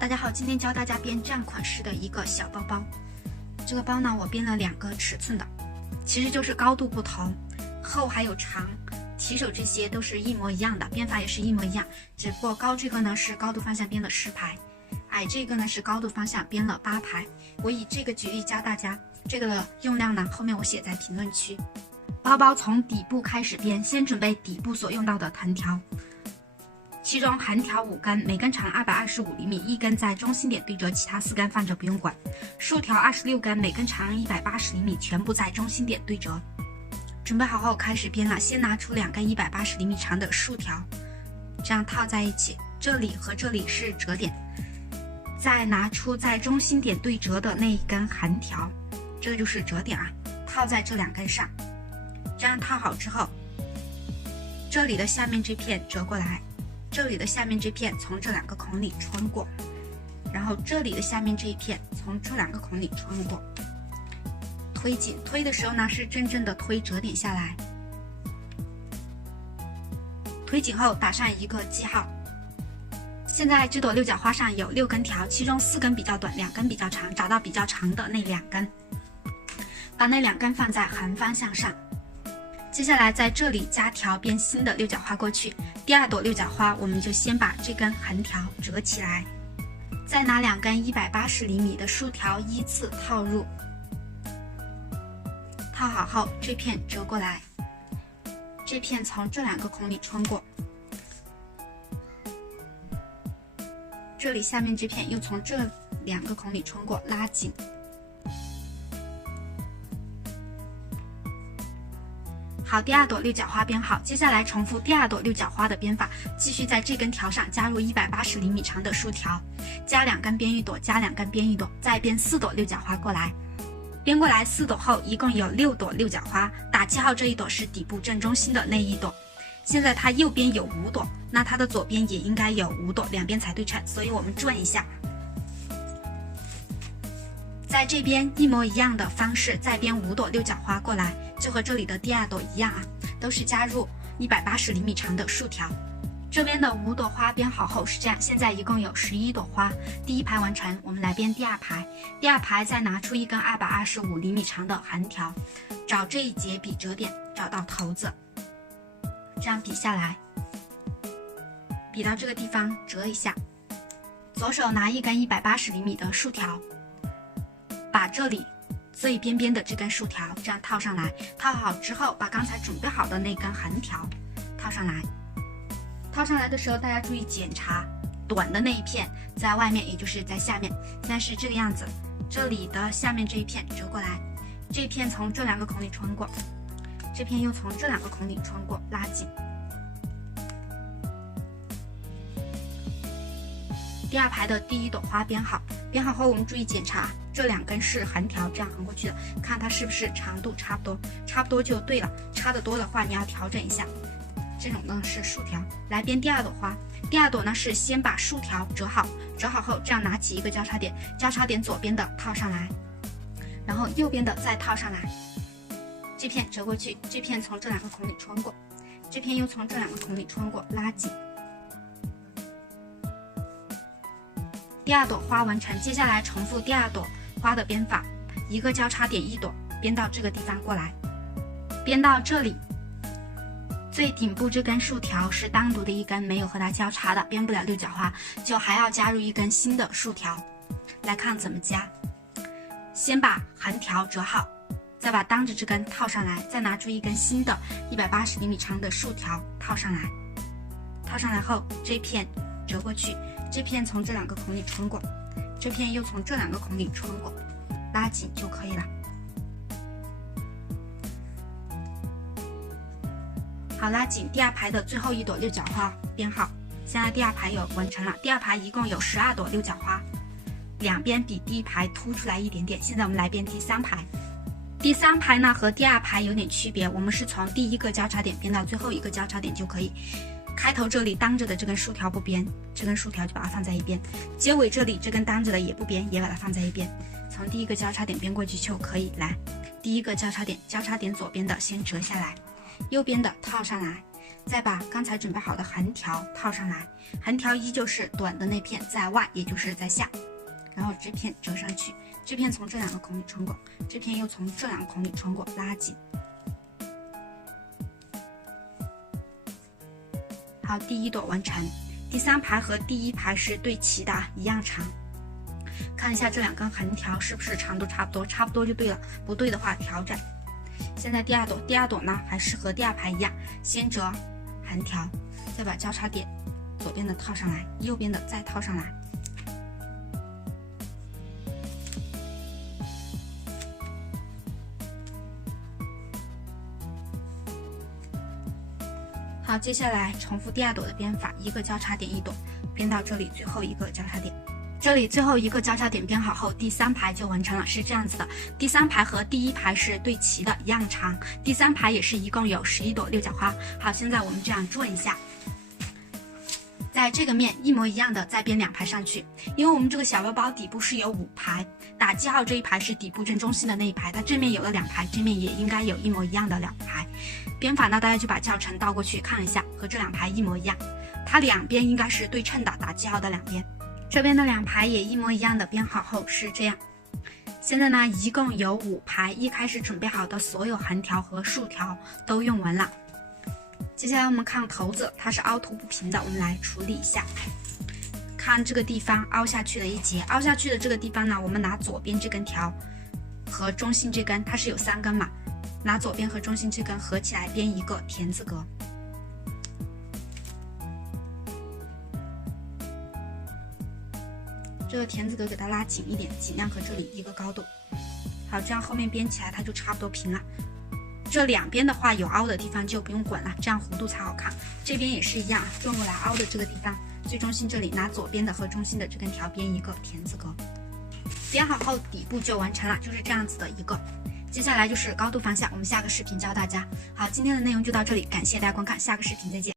大家好，今天教大家编这样款式的一个小包包。这个包呢，我编了2个尺寸的，其实就是高度不同，厚还有长，提手这些都是一模一样的，编法也是一模一样，只不过高这个呢是高度方向编了10排，矮这个呢是高度方向编了8排。我以这个举例教大家，这个的用量呢后面我写在评论区。包包从底部开始编，先准备底部所用到的藤条。其中横条5根，每根长225厘米，1根在中心点对折，其他4根放着不用管。竖条26根，每根长180厘米，全部在中心点对折。准备好后开始编了，先拿出2根180厘米长的竖条，这样套在一起，这里和这里是折点。再拿出在中心点对折的那一根横条，这个就是折点啊，套在这2根上。这样套好之后，这里的下面这片折过来。这里的下面这片从这2个孔里穿过，然后这里的下面这一片从这2个孔里穿过，推紧。推的时候呢是真正的推折点下来，推紧后打上一个记号。现在这朵六角花上有6根条，其中4根比较短，2根比较长，找到比较长的那2根，把那2根放在横方向上。接下来在这里加条编新的六角花过去。第2朵六角花，我们就先把这根横条折起来，再拿2根180厘米的竖条依次套入。套好后，这片折过来，这片从这2个孔里穿过，这里下面这片又从这2个孔里穿过，拉紧。好，第2朵六角花编好，接下来重复第2朵六角花的编法，继续在这根条上加入180厘米长的竖条，加2根编1朵，加2根编1朵，再编4朵六角花过来。编过来4朵后，一共有6朵六角花，打记号这一朵是底部正中心的那一朵。现在它右边有5朵，那它的左边也应该有5朵，两边才对称，所以我们转一下。在这边一模一样的方式再编5朵六角花过来，就和这里的第2朵一样啊，都是加入180厘米长的竖条。这边的5朵花编好后是这样，现在一共有11朵花，第1排完成，我们来编第2排。第2排再拿出1根225厘米长的横条，找这一节比折点，找到头子，这样比下来，比到这个地方折一下，左手拿1根180厘米的竖条，把这里最边边的这根竖条这样套上来，套好之后把刚才准备好的那根横条套上来。套上来的时候大家注意检查，短的那一片在外面，也就是在下面。现在是这个样子，这里的下面这一片折过来，这片从这2个孔里穿过，这片又从这2个孔里穿过，拉紧。第2排的第1朵花编好，编好后我们注意检查，这2根是横条，这样横过去的，看它是不是长度差不多，差不多就对了，差得多的话你要调整一下。这种呢是竖条。来编第2朵花，第2朵呢是先把竖条折好，折好后这样拿起一个交叉点，交叉点左边的套上来，然后右边的再套上来，这片折过去，这片从这2个孔里穿过，这片又从这2个孔里穿过，拉紧。第2朵花完成，接下来重复第2朵花的编法，一个交叉点1朵，编到这个地方过来，编到这里，最顶部这根竖条是单独的1根，没有和它交叉的，编不了六角花，就还要加入1根新的竖条。来看怎么加，先把横条折好，再把当着这根套上来，再拿出1根新的180厘米长的竖条套上来。套上来后，这片折过去，这片从这2个孔里穿过，这片又从这2个孔里穿过，拉紧就可以了。好，拉紧。第2排的最后1朵六角花编好，现在第2排有完成了。第2排一共有12朵六角花，两边比第1排凸出来一点点。现在我们来编第3排。第3排呢和第2排有点区别，我们是从第1个交叉点编到最后一个交叉点就可以。开头这里当着的这根竖条不编，这根竖条就把它放在一边。结尾这里这根当着的也不编，也把它放在一边。从第1个交叉点编过去就可以。来，第1个交叉点，交叉点左边的先折下来，右边的套上来，再把刚才准备好的横条套上来，横条依旧是短的那片在外，也就是在下，然后这片折上去，这片从这两个孔里穿过，这片又从这两个孔里穿过，拉紧。好，第一朵完成。第3排和第1排是对齐的，一样长。看一下这2根横条是不是长度差不多，差不多就对了，不对的话调整。现在第二朵呢，还是和第2排一样，先折横条，再把交叉点左边的套上来，右边的再套上来。好，接下来重复第2朵的编法，一个交叉点1朵，编到这里最后一个交叉点。这里最后一个交叉点编好后，第3排就完成了，是这样子的。第3排和第1排是对齐的，一样长。第3排也是一共有11朵六角花。好，现在我们这样做一下，在这个面一模一样的再编2排上去，因为我们这个小包包底部是有5排，打记号这一排是底部正中心的那一排，它正面有了2排，正面也应该有一模一样的2排。编法呢，大家就把教程倒过去看一下，和这2排一模一样，它两边应该是对称的，打记号的两边。这边的2排也一模一样的编好后是这样。现在呢，一共有5排，一开始准备好的所有横条和竖条都用完了。接下来我们看头子，它是凹凸不平的，我们来处理一下。看这个地方凹下去的一截，凹下去的这个地方呢，我们拿左边这根条和中心这根，它是有3根嘛，拿左边和中心这根合起来编一个田字格。这个田字格给它拉紧一点，尽量和这里一个高度。好，这样后面编起来它就差不多平了。这2边的话有凹的地方就不用管了，这样弧度才好看。这边也是一样，转过来凹的这个地方，最中心这里拿左边的和中心的这根条编一个田字格。编好后底部就完成了，就是这样子的一个。接下来就是高度方向，我们下个视频教大家。好，今天的内容就到这里，感谢大家观看，下个视频再见。